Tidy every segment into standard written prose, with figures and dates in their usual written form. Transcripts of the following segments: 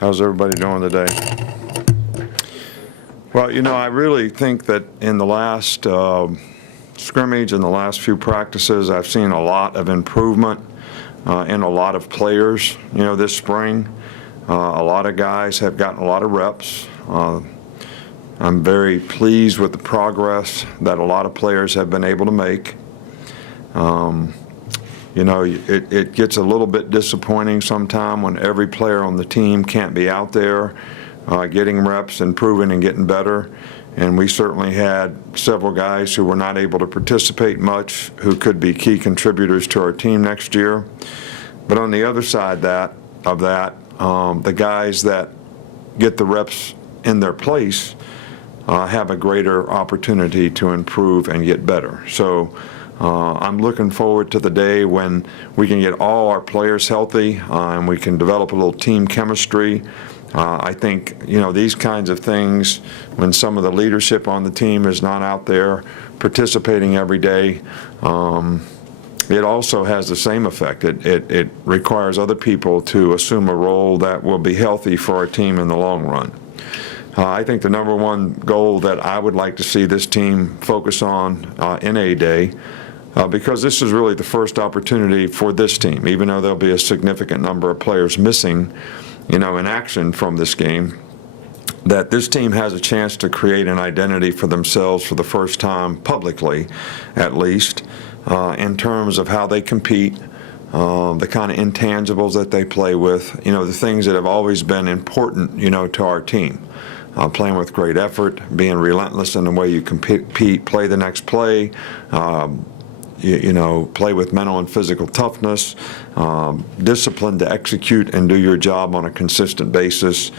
How's everybody doing today? Well, I really think that in the last scrimmage and the last few practices, I've seen a lot of improvement in a lot of players, this spring. A lot of guys have gotten a lot of reps. I'm very pleased with the progress that a lot of players have been able to make. It gets a little bit disappointing sometime when every player on the team can't be out there getting reps, improving and getting better. And we certainly had several guys who were not able to participate much who could be key contributors to our team next year. But on the other side of that, the guys that get the reps in their place have a greater opportunity to improve and get better. So I'm looking forward to the day when we can get all our players healthy and we can develop a little team chemistry. I think, these kinds of things, when some of the leadership on the team is not out there participating every day, it also has the same effect. It requires other people to assume a role that will be healthy for our team in the long run. I think the number one goal that I would like to see this team focus on in A-Day, because this is really the first opportunity for this team, even though there'll be a significant number of players missing, in action from this game, that this team has a chance to create an identity for themselves for the first time publicly, at least, in terms of how they compete, the kind of intangibles that they play with, the things that have always been important, to our team. Playing with great effort, being relentless in the way you compete, play the next play, play with mental and physical toughness, discipline to execute and do your job on a consistent basis.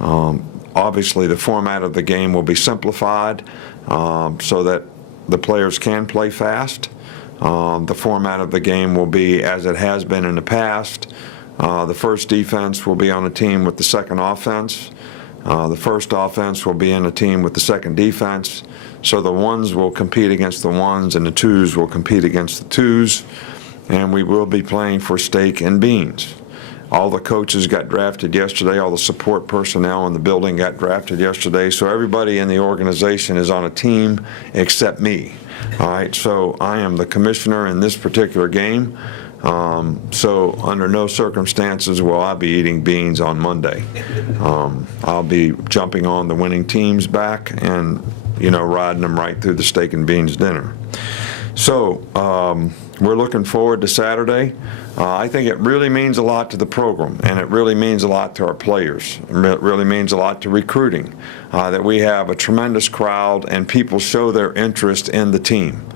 Obviously, the format of the game will be simplified so that the players can play fast. The format of the game will be as it has been in the past. The first defense will be on a team with the second offense. The first offense will be in a team with the second defense. So the ones will compete against the ones and the twos will compete against the twos. And we will be playing for steak and beans. All the coaches got drafted yesterday. All the support personnel in the building got drafted yesterday. So everybody in the organization is on a team except me. All right, so I am the commissioner in this particular game. So under no circumstances will I be eating beans on Monday. I'll be jumping on the winning team's back and, riding them right through the steak and beans dinner. So we're looking forward to Saturday. I think it really means a lot to the program, and it really means a lot to our players. It really means a lot to recruiting, that we have a tremendous crowd and people show their interest in the team.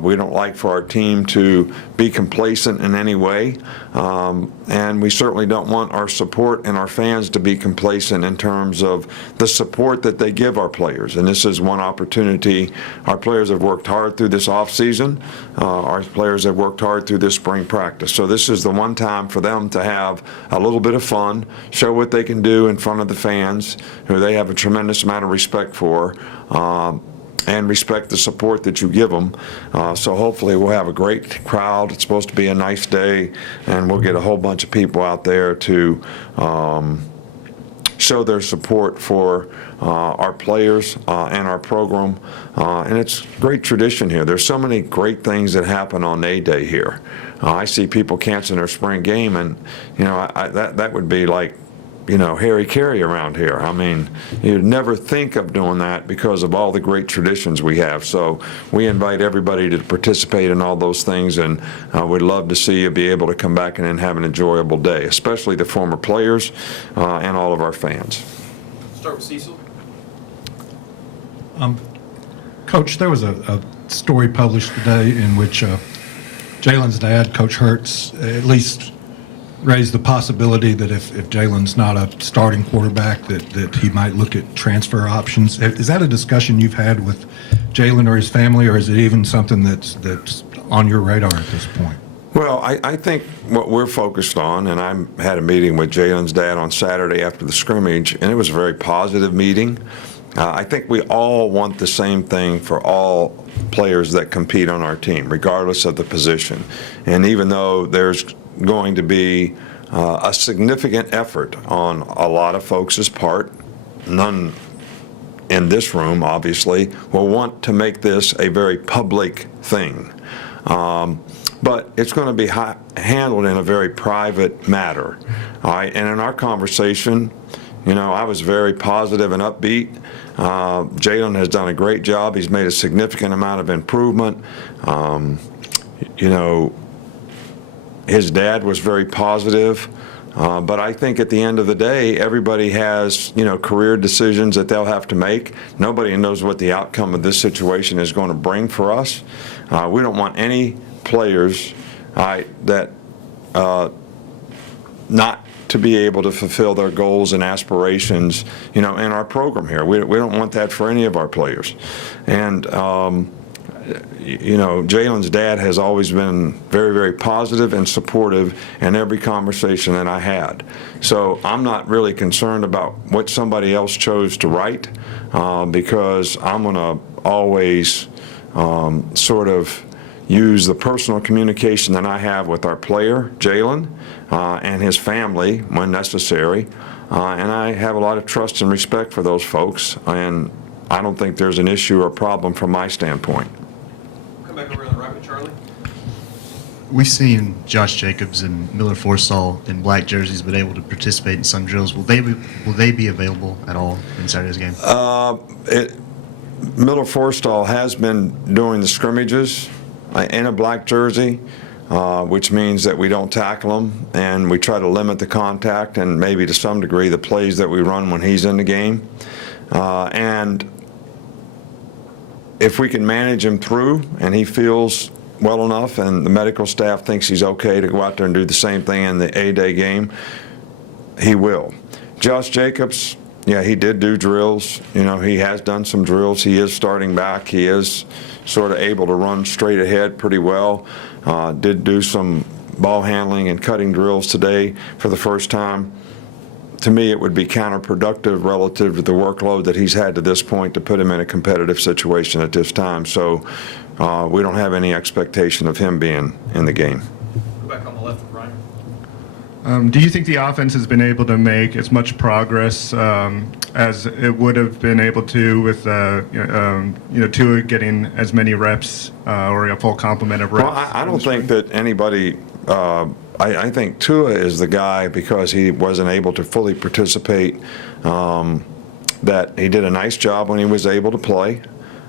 We don't like for our team to be complacent in any way, and we certainly don't want our support and our fans to be complacent in terms of the support that they give our players. And this is one opportunity. Our players have worked hard through this off season. Our players have worked hard through this spring practice. So this is the one time for them to have a little bit of fun, show what they can do in front of the fans, who they have a tremendous amount of respect for. And respect the support that you give them. So hopefully we'll have a great crowd. It's supposed to be a nice day, and we'll get a whole bunch of people out there to show their support for our players and our program. And it's great tradition here. There's so many great things that happen on A-Day here. I see people canceling their spring game, and that would be like, Harry Carey around here. I mean, you'd never think of doing that because of all the great traditions we have. So we invite everybody to participate in all those things, and we'd love to see you be able to come back and then have an enjoyable day, especially the former players and all of our fans. Start with Cecil. Coach, there was a story published today in which Jalen's dad, Coach Hertz, at least raised the possibility that if Jalen's not a starting quarterback, that he might look at transfer options. Is that a discussion you've had with Jalen or his family, or is it even something that's on your radar at this point? Well, I think what we're focused on, and I had a meeting with Jalen's dad on Saturday after the scrimmage, and it was a very positive meeting. I think we all want the same thing for all players that compete on our team, regardless of the position. And even though there's going to be a significant effort on a lot of folks' part. None in this room, obviously, will want to make this a very public thing. But it's going to be handled in a very private matter. All right, and in our conversation, I was very positive and upbeat. Jalen has done a great job. He's made a significant amount of improvement. His dad was very positive. But I think at the end of the day, everybody has, career decisions that they'll have to make. Nobody knows what the outcome of this situation is going to bring for us. We don't want any players that not to be able to fulfill their goals and aspirations, in our program here. We don't want that for any of our players. And, Jalen's dad has always been very, very positive and supportive in every conversation that I had. So I'm not really concerned about what somebody else chose to write because I'm going to always sort of use the personal communication that I have with our player, Jalen, and his family when necessary. And I have a lot of trust and respect for those folks, and I don't think there's an issue or problem from my standpoint. Come back over to the right with Charlie. We've seen Josh Jacobs and Miller Forstall in black jerseys been able to participate in some drills. Will they be available at all in Saturday's game? Miller Forstall has been doing the scrimmages in a black jersey, which means that we don't tackle him and we try to limit the contact and maybe to some degree the plays that we run when he's in the game. And if we can manage him through and he feels well enough and the medical staff thinks he's okay to go out there and do the same thing in the A-Day game, he will. Josh Jacobs, yeah, he did do drills. He has done some drills. He is starting back. He is sort of able to run straight ahead pretty well. Did do some ball handling and cutting drills today for the first time. To me, it would be counterproductive relative to the workload that he's had to this point to put him in a competitive situation at this time. So we don't have any expectation of him being in the game. Go back on the left with Ryan. Do you think the offense has been able to make as much progress as it would have been able to with Tua getting as many reps or a full complement of reps? Well, I don't think that anybody. I think Tua is the guy because he wasn't able to fully participate. That he did a nice job when he was able to play,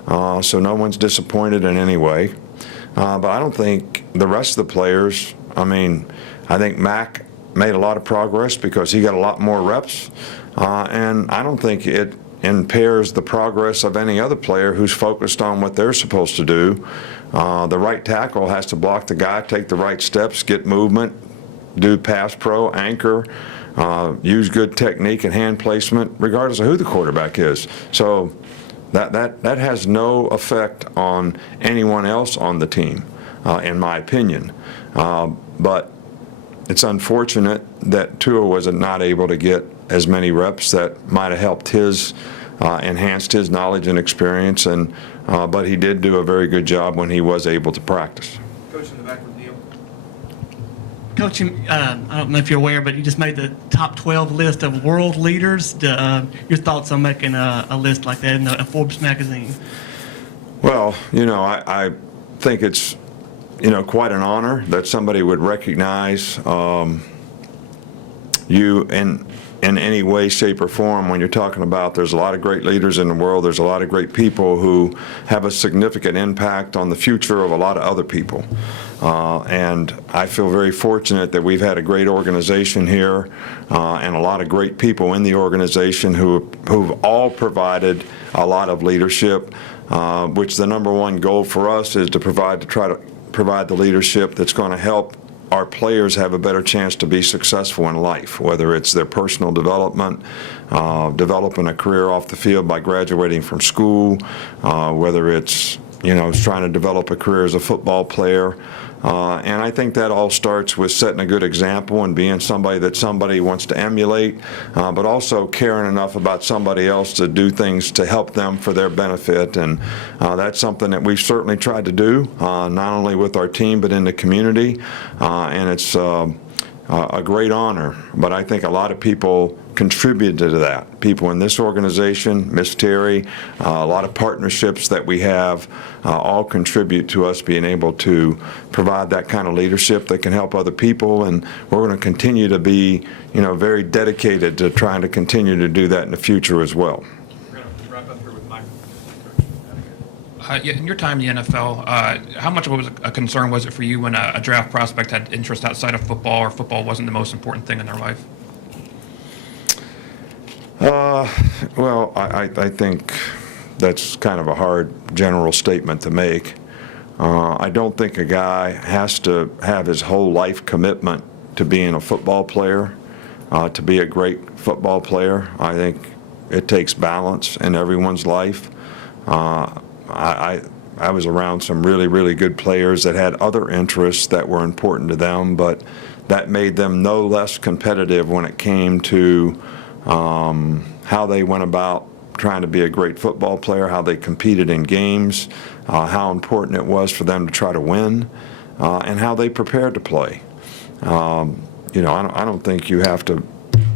so no one's disappointed in any way. But I don't think the rest of the players. I think Mac made a lot of progress because he got a lot more reps, and I don't think it impairs the progress of any other player who's focused on what they're supposed to do. The right tackle has to block the guy, take the right steps, get movement, do pass pro, anchor, use good technique and hand placement, regardless of who the quarterback is. So that has no effect on anyone else on the team, in my opinion. But it's unfortunate that Tua was not able to get as many reps that might have helped his, enhanced his knowledge and experience, but he did do a very good job when he was able to practice. Coach in the back with Neil. Coach, I don't know if you're aware, but you just made the top 12 list of world leaders. Your thoughts on making a list like that in a Forbes magazine? Well, I think it's quite an honor that somebody would recognize you in any way, shape, or form when you're talking about there's a lot of great leaders in the world. There's a lot of great people who have a significant impact on the future of a lot of other people. And I feel very fortunate that we've had a great organization here and a lot of great people in the organization who've all provided a lot of leadership, which the number one goal for us is to try to provide the leadership that's going to help our players have a better chance to be successful in life, whether it's their personal development, developing a career off the field by graduating from school, whether it's trying to develop a career as a football player. And I think that all starts with setting a good example and being somebody that somebody wants to emulate, but also caring enough about somebody else to do things to help them for their benefit. And that's something that we've certainly tried to do, not only with our team but in the community. And it's a great honor, but I think a lot of people contributed to that. People in this organization, Miss Terry, a lot of partnerships that we have all contribute to us being able to provide that kind of leadership that can help other people, and we're going to continue to be, very dedicated to trying to continue to do that in the future as well. We're going to wrap up here with Mike. In your time in the NFL, how much of a concern was it for you when a draft prospect had interest outside of football, or football wasn't the most important thing in their life? Well, I think that's kind of a hard general statement to make. I don't think a guy has to have his whole life commitment to being a football player, to be a great football player. I think it takes balance in everyone's life. I was around some really, really good players that had other interests that were important to them, but that made them no less competitive when it came to how they went about trying to be a great football player, how they competed in games, how important it was for them to try to win, and how they prepared to play. I don't think you have to.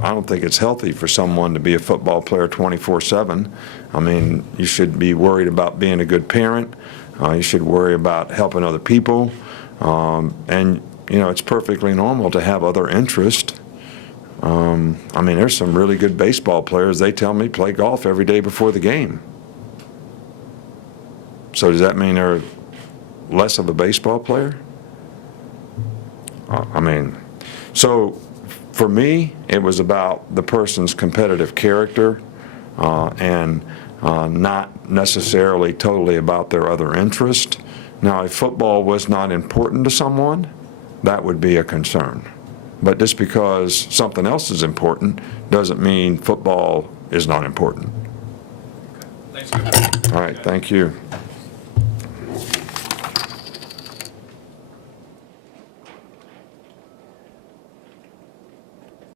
I don't think it's healthy for someone to be a football player 24/7. I mean, you should be worried about being a good parent. You should worry about helping other people, and it's perfectly normal to have other interests. I mean, there's some really good baseball players. They tell me play golf every day before the game. So does that mean they're less of a baseball player? So for me, it was about the person's competitive character and not necessarily totally about their other interest. Now, if football was not important to someone, that would be a concern. But just because something else is important doesn't mean football is not important. Thanks, Coach. All right, thank you.